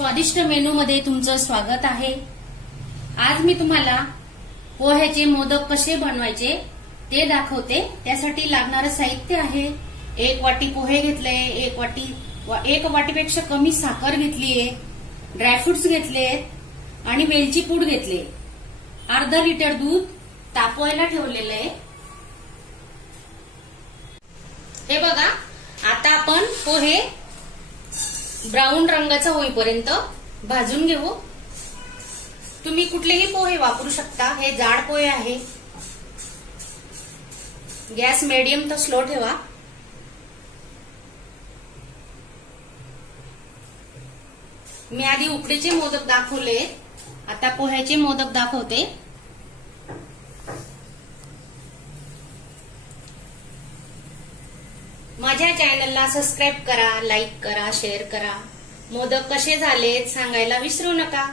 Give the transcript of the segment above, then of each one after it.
स्वादिष्ट मेनू मध्ये तुमचं स्वागत आहे। आज मी तुम्हाला पोह्याचे मोदक कसे बनवायचे ते दाखवते। त्यासाठी लागणारं साहित्य आहे 1 वाटी पोहे घेतले, 1 वाटीपेक्षा कमी साखर घेतलीये, ड्रायफ्रुट्स घेतलेत आणि वेलची पूड घेतली, अर्धा लिटर दूध तापवायला ठेवलेलं आहे। हे बघा, आता आपण पोहे ब्राऊन रंगाचा होईपर्यंत भाजून घेऊ। तुम्ही कुठलेही पोहे वापरू शकता, हे जाड पोहे आहे। गॅस मीडियम तर स्लो ठेवा। मी आधी उकडीचे मोदक दाखवले, आता पोह्याचे मोदक दाखवते। माझ्या चॅनलला सबस्क्राईब करा, लाईक करा, शेअर करा। मोदक कसे झालेत सांगायला विसरू नका।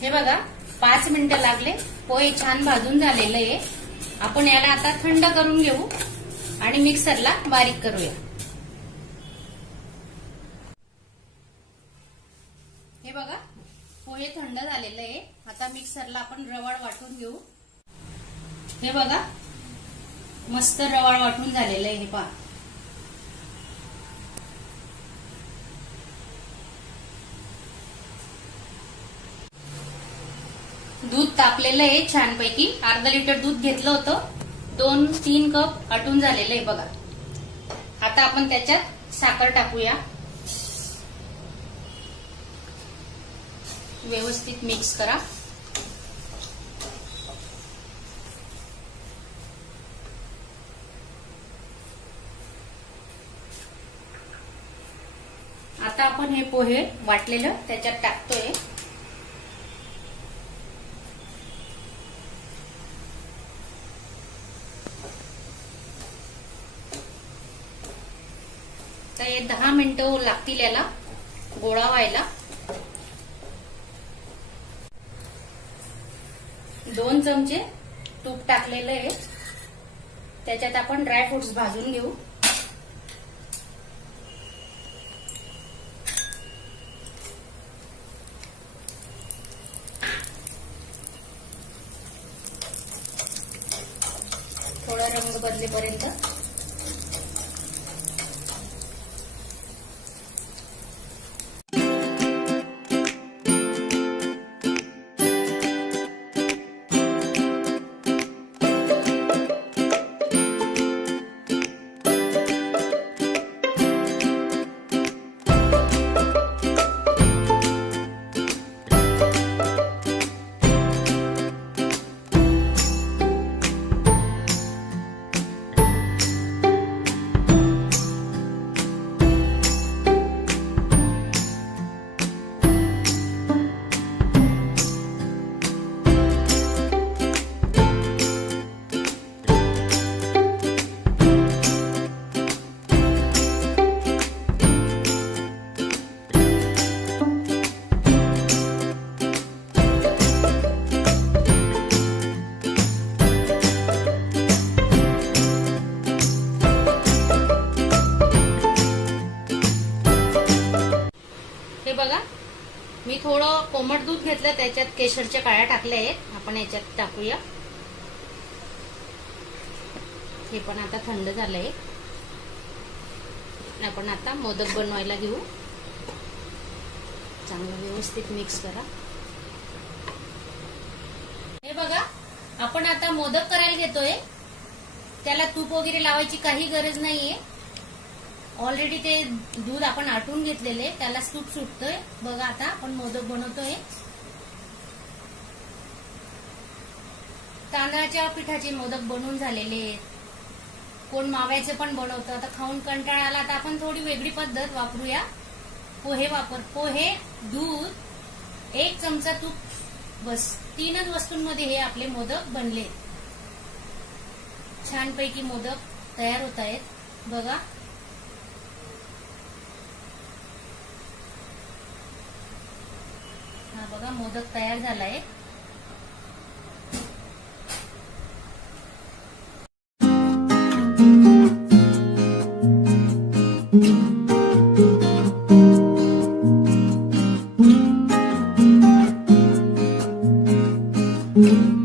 हे बघा, 5 मिनिटं लागले, पोहे छान भाजून झालेले आहे। आपण याला आता थंड करून घेऊ आणि मिक्सरला बारीक करूया। हे बघा, पोहे थंड झालेले आहे। आता मिक्सरला आपण रवाळ वाटून घेऊ। हे बघा, मस्त रवाळ वाटून झालेलं आहे। हे पहा, दूध तापलेलं आहे छानपैकी। अर्धा लिटर दूध घेतलं होतं, 2-3 कप आटून झालेलं आहे बघा। आता आपण त्याच्यात साखर टाकूया, व्यवस्थित मिक्स करा। आता आपण हे पोहे वाटलेलं त्याच्यात टाकतोय। तर हे 10 मिनिटं लागतील याला गोळा व्हायला। 2 चमचे तूप टाकलेलं आहे, त्याच्यात आपण ड्रायफ्रुट्स भाजून घेऊ। थोडा रंग बदलेपर्यंत बघा, मी थोडं कोमट दूध घेतलं, त्याच्यात केशरच्या काळ्या टाकल्या आहेत, आपण याच्यात टाकूया। हे पण आता थंड झालंय। आपण आता मोदक बनवायला घेऊ। चांगलं व्यवस्थित मिक्स करा। हे बघा, आपण आता मोदक करायला घेतोय। त्याला तूप वगैरे लावायची काही गरज नाहीये। ऑलरेडी ते दूध आपण आटून घेतलेले, त्याला तूप सुटतोय बघा। आता आपण मोदक बनवतोय। तांदळाच्या पिठाचे मोदक बनवून झालेले, कोण माव्याचे पण बनवतं। आता खाऊन कंटाळा आला तर आपण थोडी वेगळी पद्धत वापरूया। पोहे, दूध, 1 चमचा तूप, बस 3च वस्तूंमध्ये हे आपले मोदक बनले। छानपैकी मोदक तयार होत आहेत बघा। हा बघा, मोदक तयार झालाय। आहे